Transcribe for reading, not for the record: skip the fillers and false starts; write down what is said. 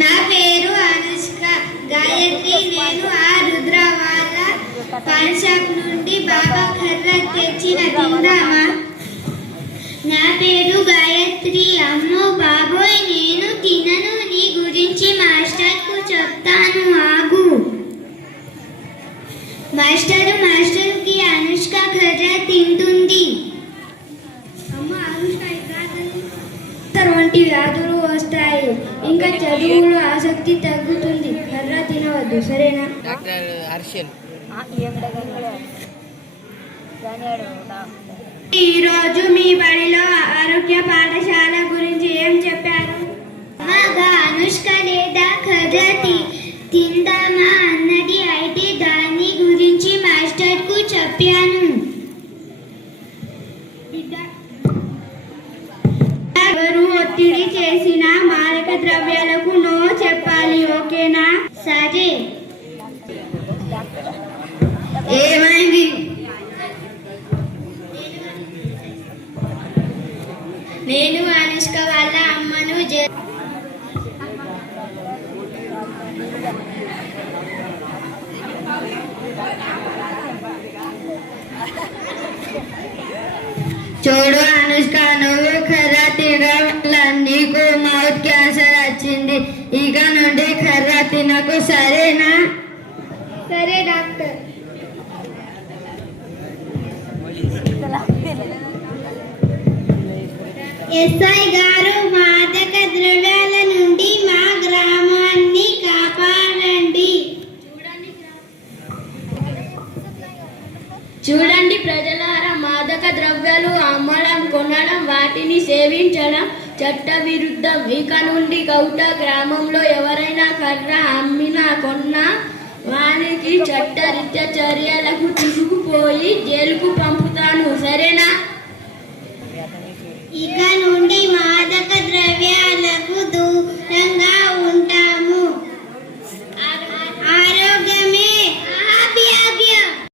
నా పేరు అనుష్క గాయత్రి. నేను ఆ రుద్ర వాళ్ళ పాన్ షాప్ నుండి బాబా కర్ర తెచ్చిన తిందామా? నా పేరు గాయత్రి. అమ్మో బాబోయ్, నేను తినను. నీ గురించి మాస్టర్కు చెప్తాను, ఆగు. మాస్టర్కి అనుష్క కర్ర తింటుంది. అమ్మ, అనుష్క వంటి వ్యాధులు వస్తాయి. ఇంకా చదువులో ఆసక్తి తగ్గుతుంది. కర్ర తినవద్దు, సరేనా? డాక్టర్ హర్షల్ ఈరోజు మీ బడిలో ఆరోగ్య పాఠశాల గురించి ఏం చెప్పారు? అనుష్క లేదా కర్ర తిందామా అన్నది. అయితే దాని గురించి మాస్టర్కు చెప్పాను. ఎవరు ఒత్తిడి చేసిన మాదక ద్రవ్యాలకు నో చెప్పాలి, ఓకేనా? సరే. ఏమైంది? నేను అనుష్క వాళ్ళ అమ్మను చూడు అనుష్క, నువ్వు కర్ర తినడం వల్ల నీకు మౌత్ క్యాన్సర్ వచ్చింది. ఇక నుండి కర్ర తినకు, సరేనా? సరే డాక్టర్. ఎస్ఐ గారు, మాదక ద్రవ్యాల నుండి మా గ్రామాన్ని కాపాడండి. చూడండి ప్రజలారా, మాదక ద్రవ్యాలు అమ్మడం, కొనడం, వాటిని సేవించడం చట్ట విరుద్ధం. ఇక నుండి గౌట గ్రామంలో ఎవరైనా కర్ర అమ్మినా కొన్నా వానికి చట్టరీత్యా చర్యలకు తీసుకుపోయి జైలుకు పంపుతాను, సరేనా? ఇక నుండి